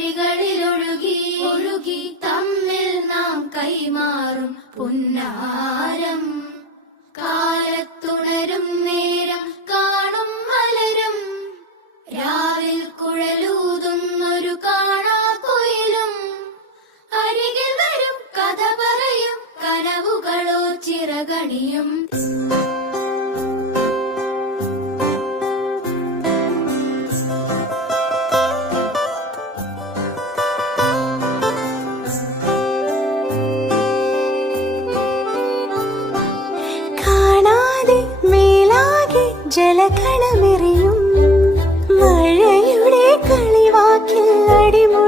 വഴികളിലൊഴുകി ഒഴുകി തമ്മിൽ നാം കൈമാറും പുന്നാരം. കാലത്തുണരും നേരം കാണും മലരും രാവിൽ കുഴലൂതുന്നൊരു കാണാക്കുയിലും അരികിൽ വരും കഥ പറയും കനവുകളോ ചിറകണിയും. ജലകണമെറിയും മഴയുടെ കളിവാക്കിൽ അടിമ